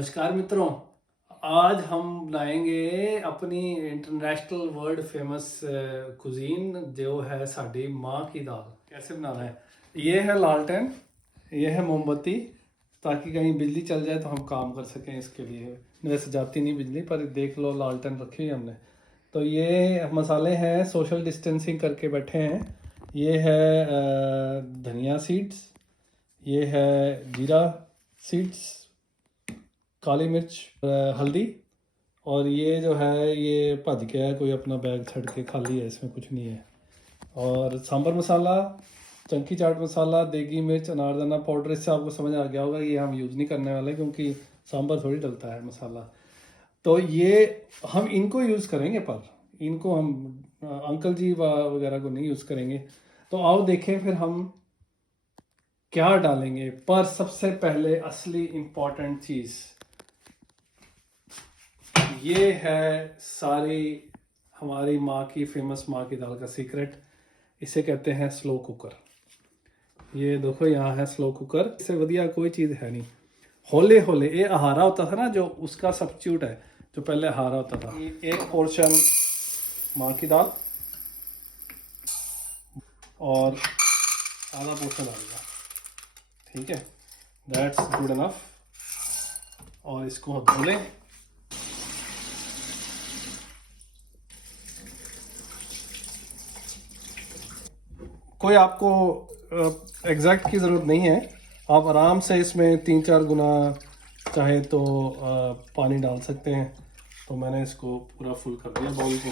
नमस्कार मित्रों। आज हम लाएंगे अपनी इंटरनेशनल वर्ल्ड फेमस कुजीन जो है साड़ी माँ की दाल। कैसे बनाना है? ये है लालटेन, ये है मोमबत्ती, ताकि कहीं बिजली चल जाए तो हम काम कर सकें। इसके लिए वैसे जाती नहीं बिजली, पर देख लो लालटेन रखी हुई हमने। तो ये मसाले हैं, सोशल डिस्टेंसिंग करके बैठे हैं। ये है धनिया सीड्स, ये है जीरा सीड्स, काली मिर्च, हल्दी, और ये जो है ये भज गया है, कोई अपना बैग छड़ के खाली है, इसमें कुछ नहीं है। और सांभर मसाला, चंकी चाट मसाला, देगी मिर्च, अनारदाना पाउडर। इससे आपको समझ आ गया होगा ये हम यूज़ नहीं करने वाले, क्योंकि सांभर थोड़ी डलता है मसाला। तो ये हम इनको यूज़ करेंगे, पर इनको हम अंकल जी वगैरह को नहीं यूज़ करेंगे। तो आओ देखें फिर हम क्या डालेंगे। पर सबसे पहले असली इम्पॉर्टेंट चीज़ ये है, सारी हमारी माँ की फेमस माँ की दाल का सीक्रेट। इसे कहते हैं स्लो कुकर। ये देखो यहाँ है स्लो कुकर। इससे बढ़िया कोई चीज़ है नहीं। होले होले ये अहारा होता था ना, जो उसका सब्स्टिट्यूट है, जो पहले अहारा होता था। एक पोर्शन माँ की दाल और आधा पोर्शन डालूंगा, ठीक है, दैट्स गुड इनफ। और इसको धो लें। कोई आपको एग्जैक्ट की ज़रूरत नहीं है, आप आराम से इसमें 3-4 गुना चाहे तो पानी डाल सकते हैं। तो मैंने इसको पूरा फुल कर दिया बाउल को।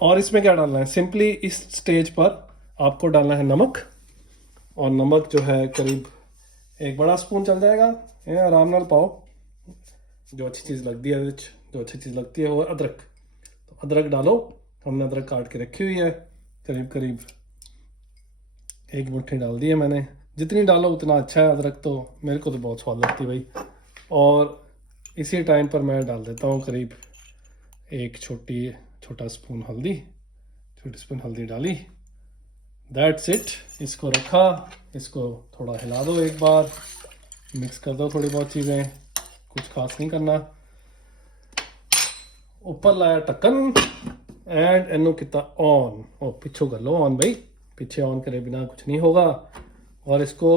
और इसमें क्या डालना है, सिंपली इस स्टेज पर आपको डालना है नमक। और नमक जो है करीब 1 बड़ा स्पून चल जाएगा। ये आराम नाल पाओ। जो अच्छी चीज़ लगती है, जो अच्छी चीज़ लगती है वो अदरक। तो अदरक डालो, हमने अदरक काट के रखी हुई है, करीब करीब 1 मुट्ठी डाल दी है मैंने। जितनी डालो उतना अच्छा है अदरक, तो मेरे को तो बहुत स्वाद लगती है भाई। और इसी टाइम पर मैं डाल देता हूँ करीब 1 छोटा स्पून हल्दी। छोटी स्पून हल्दी डाली, दैट्स इट। इसको रखा, इसको थोड़ा हिला दो, एक बार मिक्स कर दो थोड़ी बहुत चीज़ें, कुछ खास नहीं करना। ऊपर लाया ढक्कन एंड इनू किता ऑन। और पिछो कर लो ऑन भाई, पीछे ऑन करे बिना कुछ नहीं होगा। और इसको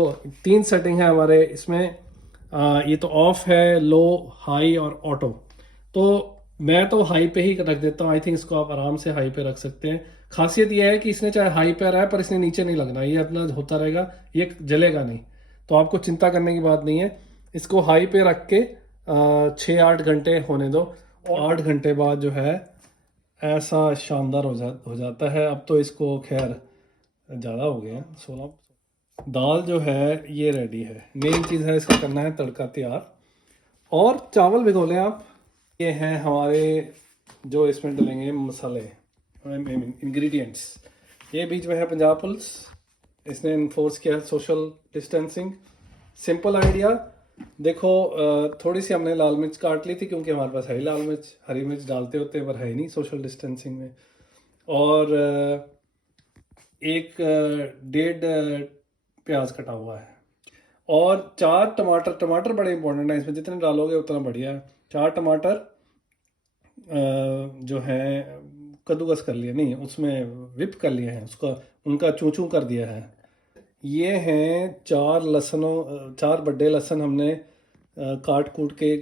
3 सेटिंग है हमारे इसमें। ये तो ऑफ है, लो, हाई और ऑटो। तो मैं तो हाई पे ही रख देता हूँ। आई थिंक इसको आप आराम से हाई पे रख सकते हैं। खासियत यह है कि इसने चाहे हाई पे रहा है, पर इसने नीचे नहीं लगना, ये अपना होता रहेगा, ये जलेगा नहीं। तो आपको चिंता करने की बात नहीं है। इसको हाई पे रख के 6-8 घंटे होने दो। और 8 घंटे बाद जो है ऐसा शानदार हो जाता है। अब तो इसको खैर ज़्यादा हो गया, 16। दाल जो है ये रेडी है। मेन चीज़ है इसका करना है तड़का तैयार। और चावल भिगो लें आप। ये हैं हमारे जो इसमें डलेंगे मसाले, इंग्रेडिएंट्स। ये बीच में है पंजाब पुलिस, इसने इन्फोर्स किया है सोशल डिस्टेंसिंग। Simple idea. देखो थोड़ी सी हमने लाल मिर्च काट ली थी, क्योंकि हमारे पास है ही लाल मिर्च। हरी मिर्च डालते होते हैं पर है ही नहीं सोशल डिस्टेंसिंग में। और 1.5 प्याज कटा हुआ है। और 4 टमाटर। टमाटर बड़े इंपॉर्टेंट है इसमें, जितने डालोगे उतना बढ़िया है। 4 टमाटर जो है कद्दूकस कर लिया, नहीं उसमें विप कर लिए हैं, उसका उनका चूं चूं कर दिया है। ये हैं 4 बड़े लहसुन हमने काट कूट के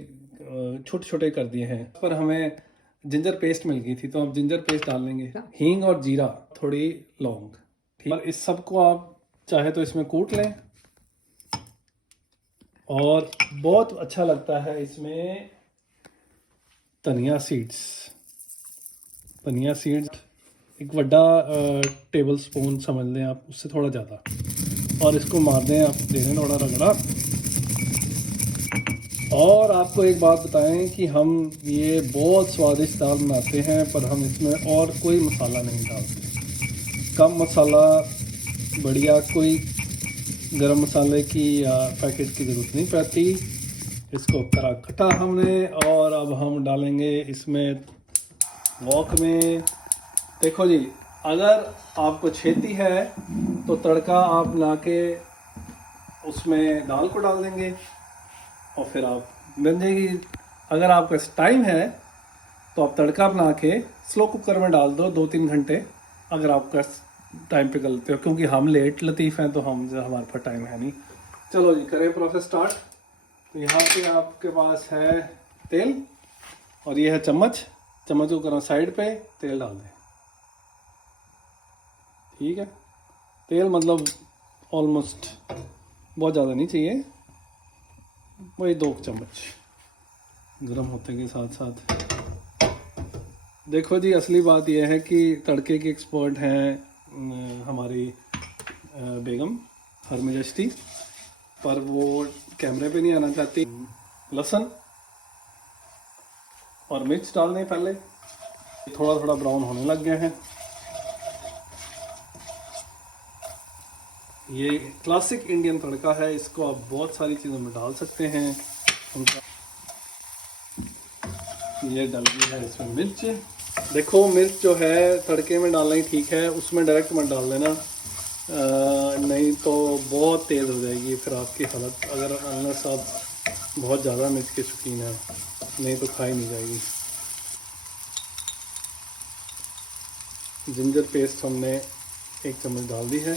छोटे छोटे कर दिए हैं। पर हमें जिंजर पेस्ट मिल गई थी, तो आप जिंजर पेस्ट डाल लेंगे। हींग और जीरा, थोड़ी लौंग, ठीक। और इस सब को आप चाहे तो इसमें कूट लें। और बहुत अच्छा लगता है इसमें धनिया सीड्स। धनिया सीड्स 1 बड़ा टेबल स्पून समझ लें आप, उससे थोड़ा ज़्यादा। और इसको मार दें आप, दे दें थोड़ा रगड़ा। और आपको एक बात बताएं कि हम ये बहुत स्वादिष्ट दाल बनाते हैं, पर हम इसमें और कोई मसाला नहीं डालते। कम मसाला बढ़िया, कोई गरम मसाले की या पैकेट की ज़रूरत नहीं पड़ती। इसको करा कटा हमने। और अब हम डालेंगे इसमें वॉक में। देखो जी, अगर आपको छेती है तो तड़का आप ला के उसमें दाल को डाल देंगे। और फिर आप बन जाएगी। अगर आपके पास टाइम है तो आप तड़का बना के स्लो कुकर में डाल दो 2-3 घंटे, अगर आपका टाइम पे करते हो, क्योंकि हम लेट लतीफ़ हैं तो हमारे पास टाइम है नहीं। चलो जी करें प्रोसेस स्टार्ट। तो यहाँ पे आपके पास है तेल और ये है चम्मच को करो साइड पे, तेल डाल दें। ठीक है, तेल मतलब ऑलमोस्ट बहुत ज़्यादा नहीं चाहिए, वही 2 चम्मच गर्म होते के साथ साथ। देखो जी असली बात यह है कि तड़के की एक्सपर्ट हैं हमारी बेगम हरमजस्ती, पर वो कैमरे पे नहीं आना चाहती। लहसुन और मिर्च डाल दें पहले, थोड़ा थोड़ा ब्राउन होने लग गए हैं। ये क्लासिक इंडियन तड़का है, इसको आप बहुत सारी चीज़ों में डाल सकते हैं। उनका ये डल गई है इसमें मिर्च। देखो मिर्च जो है तड़के में डालना ही ठीक है, उसमें डायरेक्ट मत डाल देना, नहीं तो बहुत तेज़ हो जाएगी फिर आपकी हालत, अगर अनलेस आप बहुत ज़्यादा मिर्च के शौकीन हैं, नहीं तो खाई नहीं जाएगी। जिंजर पेस्ट हमने 1 चम्मच डाल दी है।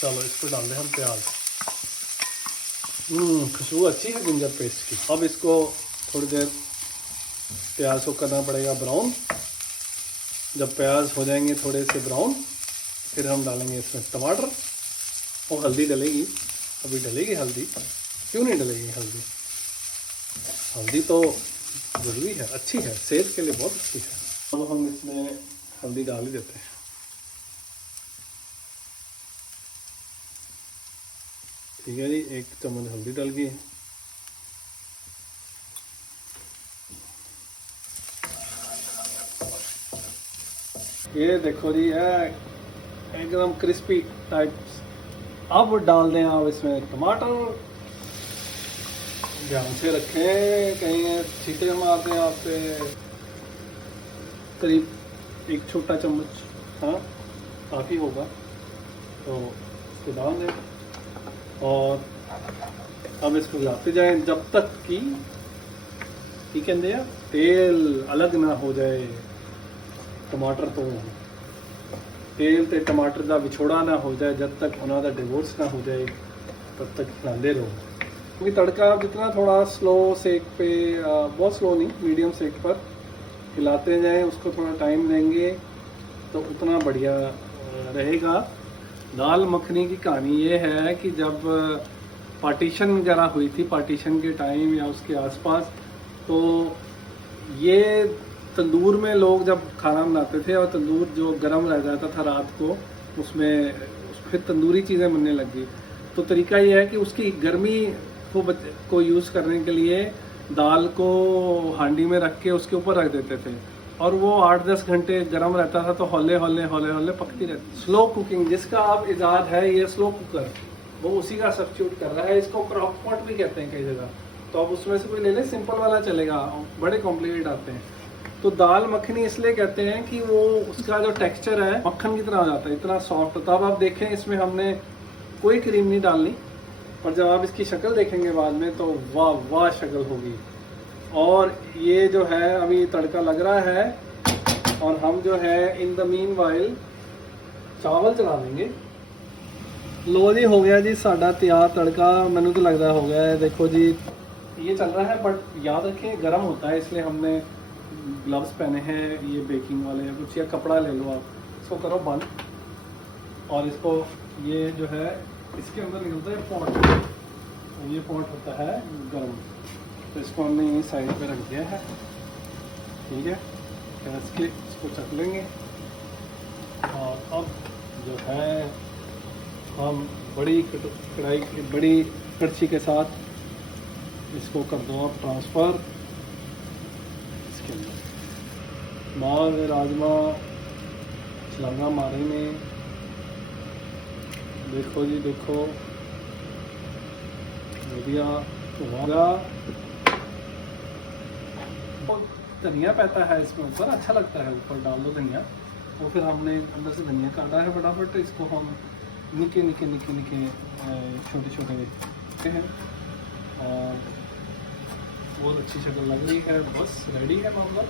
चलो इस पर डाल दें हम प्याज। खुशबू अच्छी है जिंजर पेस्ट की। अब इसको थोड़ी देर प्याज को करना पड़ेगा ब्राउन। जब प्याज हो जाएंगे थोड़े से ब्राउन, फिर हम डालेंगे इसमें टमाटर और हल्दी डलेगी। अभी डलेगी हल्दी, क्यों नहीं डलेगी हल्दी? हल्दी तो ज़रूरी है, अच्छी है, सेहत के लिए बहुत अच्छी है। अब हम इसमें हल्दी डाल ही देते हैं। ठीक है जी, 1 चम्मच हल्दी डल गई। ये देखो जी एकदम क्रिस्पी टाइप। अब डाल दें आप इसमें टमाटर, ध्यान से रखें कहीं छींटे मार दें आप पे। करीब 1 छोटा चम्मच, हाँ काफ़ी होगा, तो इसको डाल दें और अब इसको हिलाते जाएं जब तक कि कहते हैं तेल अलग ना हो जाए। टमाटर तो तेल ते टमाटर का विछोड़ा ना हो जाए, जब तक उन्होंने डिवोर्स ना हो जाए तब तक हिलाते रहो। क्योंकि तड़का आप जितना थोड़ा स्लो सेक पे, बहुत स्लो नहीं, मीडियम सेक पर हिलाते जाएं, उसको थोड़ा टाइम देंगे तो उतना बढ़िया रहेगा। दाल मखनी की कहानी ये है कि जब पार्टीशन वगैरह हुई थी, पार्टीशन के टाइम या उसके आसपास, तो ये तंदूर में लोग जब खाना बनाते थे और तंदूर जो गर्म रह जाता था रात को, उसमें फिर तंदूरी चीज़ें बनने लगी। तो तरीका ये है कि उसकी गर्मी को यूज़ करने के लिए दाल को हांडी में रख के उसके ऊपर रख देते थे और वो 8-10 घंटे गर्म रहता था, तो हौले हौले हौले हौले पकती रहती। स्लो कुकिंग जिसका अब इजाद है, ये स्लो कुकर, वो उसी का सब्स्टिट्यूट कर रहा है। इसको क्रॉक पॉट भी कहते हैं कई जगह, तो अब उसमें से कोई ले लें, सिंपल वाला चलेगा, बड़े कॉम्प्लिकेट आते हैं। तो दाल मखनी इसलिए कहते हैं कि वो उसका जो टेक्सचर है मक्खन की तरह हो जाता है, इतना सॉफ्ट। तो अब आप देखें इसमें हमने कोई क्रीम नहीं डालनी, और जब आप इसकी शक्ल देखेंगे बाद में तो वाह वाह शक्ल होगी। और ये जो है अभी तड़का लग रहा है और हम जो है इन द मीन वाइल चावल चला देंगे। लो जी हो गया जी साड़ा तैयार तड़का, मैंने तो लगता हो गया है। देखो जी ये चल रहा है, बट याद रखें गर्म होता है, इसलिए हमने ग्लव्स पहने हैं, ये बेकिंग वाले या कुछ, या कपड़ा ले लो आप। इसको करो बंद और इसको ये जो है इसके अंदर निकलता है पॉट, ये पॉट होता है गर्म, तो इसको हमने यहीं साइड पे रख दिया है। ठीक है, गैस के इसको चख लेंगे और अब जो है हम बड़ी कढ़ाई की बड़ी कड़छी के साथ इसको कर दो आप ट्रांसफ़र इसके अंदर। माल राजमा छलांगा मारे में, देखो जी देखो बढ़िया होगा। धनिया पैता है इसमें ऊपर, अच्छा लगता है, ऊपर डाल दो धनिया। और फिर हमने अंदर से धनिया काटा है फटाफट, इसको हम निके निके निके निके छोटे छोटे हैं और बहुत अच्छी शक्ल लग रही है। बस रेडी है मामला,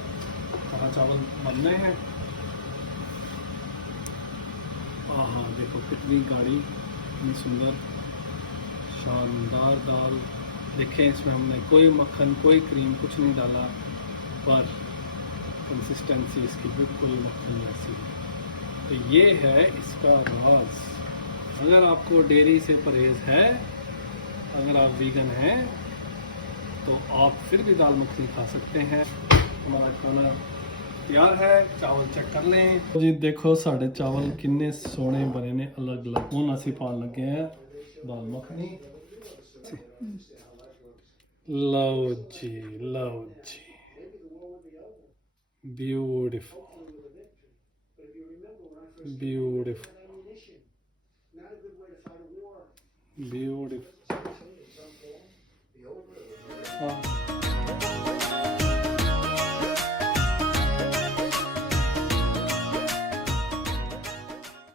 कढ़ा चावल बनने हैं। हाँ देखो कितनी गाढ़ी, कितनी सुंदर शानदार दाल। देखें इसमें हमने कोई मक्खन कोई क्रीम कुछ नहीं डाला, पर कंसिस्टेंसी इसकी बिल्कुल मक्खन जैसी है। तो ये है इसका राज। अगर आपको डेयरी से परहेज है, अगर आप वीगन हैं, तो आप फिर भी दाल मखनी खा सकते हैं। हमारा खाना तैयार है, चावल चेक कर लें जी। देखो साढ़े चावल किन्ने सोने बने ने, अलग अलग। हुण असीं पाउण लगे हैं दाल मखनी। लो जी, लो जी, ब्यूटीफुल ब्यूटीफुल ब्यूटीफुल।